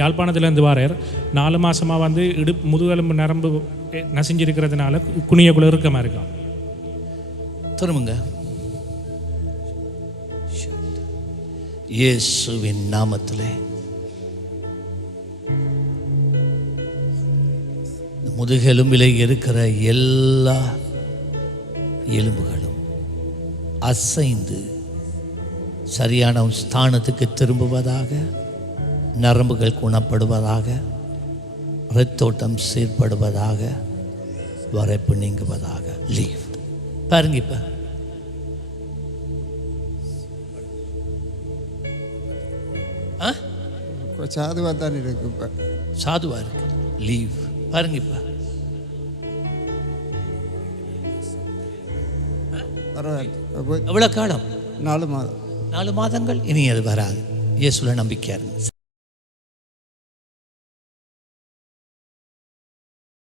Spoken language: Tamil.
யாழ்ப்பாணத்துலேருந்து வாரர். நாலு மாதமாக வந்து இடு முதுகெலும்பு நரம்பு நசிஞ்சிருக்கிறதுனால குனியக்குள்ள இருக்கமாக இருக்கான் திரும்புங்க இயேசுவின் நாமத்திலே. முதுகெலும்பில் இருக்கிற எல்லா எலும்புகளும் அசைந்து சரியான ஸ்தானத்துக்கு திரும்புவதாக நரம்புகள் குணப்படுவதாக இரத்தோட்டம் சீர்படுவதாக வரைப்பு நீங்குவதாக. லீவ் பாருங்க இப்ப. சாதுவாக தான் இருக்கு இப்போ. சாதுவா இருக்கு. லீவ் பாருங்க இப்ப. எவ்வளவு காலம்? நாலு மாதம். நாலு மாதங்கள்? இனி அது வராது. இயேசுல நம்பிக்கையா இருங்க.